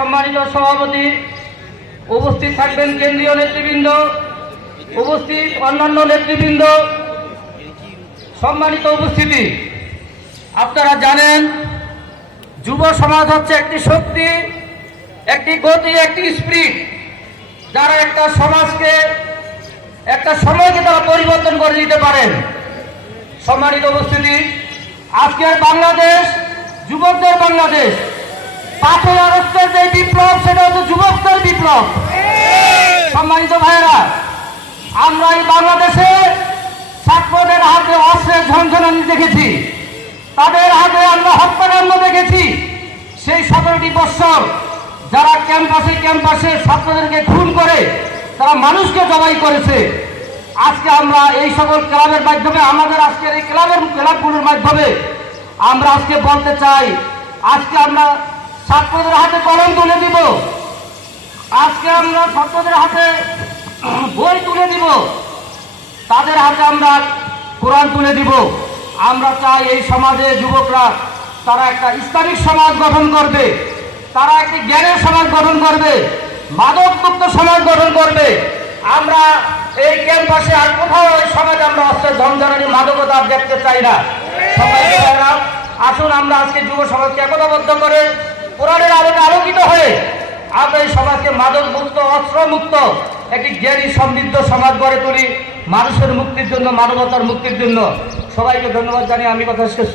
সম্মানিত সভাপতি, উপস্থিত থাকবেন কেন্দ্রীয় নেতৃবৃন্দ, উপস্থিত অন্যান্য নেতৃবৃন্দ, সম্মানিত উপস্থিতি। আপনারা জানেন, যুব সমাজ হচ্ছে একটি শক্তি, একটি গতি, একটি স্পিরিট যারা একটা সমাজকে, একটা সময়কে তারা পরিবর্তন করে দিতে পারেন। সম্মানিত উপস্থিতি, আজকের বাংলাদেশ, যুবকদের বাংলাদেশ পাঁচই আগস্টের যে বিপ্লব সেটা হচ্ছে যুবকদের বিপ্লব। সম্মানিত ভাইয়েরা আমরা এই বাংলাদেশে ছাত্রদের হাতে অস্ত্রের ঝনঝনানি দেখেছি। তাদের হাতে আমরা হত্যাকাণ্ড দেখেছি। সেই সতেরোটি বৎসর যারা ক্যাম্পাসে ক্যাম্পাসে ছাত্রদেরকে খুন করে তারা মানুষকে জবাই করেছে। আজকে আমরা এই সকল ক্লাবের মাধ্যমে আমাদের আজকের এই ক্লাবের ক্লাবগুলোর মাধ্যমে আমরা আজকে বলতে চাই আজকে আমরা ছাত্রদের হাতে কলম তুলে দিব। আজকে আমরা ছাত্রদের হাতে বই তুলে দিব। তাদের হাতে আমরা কোরআন তুলে দিব। আমরা চাই এই সমাজে যুবকরা, তারা একটা ইসলামিক সমাজ গঠন করবে। তারা একটি জ্ঞানের সমাজ গঠন করবে। মাদকমুক্ত সমাজ গঠন করবে। আমরা এই ক্যাম্পাসে আর কোথাও এই সমাজ আমরা অস্ত্রের ধনধারণী মাদকতা দেখতে চাই না। সবাই আসুন আমরা আজকে যুব সমাজকে একতাবদ্ধ করে কোরআনের আলোকে আলোকিত হয়ে আমরা এই সমাজকে মাদক মুক্ত অস্ত্র মুক্ত একটি জ্ঞানী, সমৃদ্ধ সমাজ গড়ে তুলি, মানুষের মুক্তির জন্য, মানবতার মুক্তির জন্য সবাইকে ধন্যবাদ জানিয়ে আমি কথা শেষ।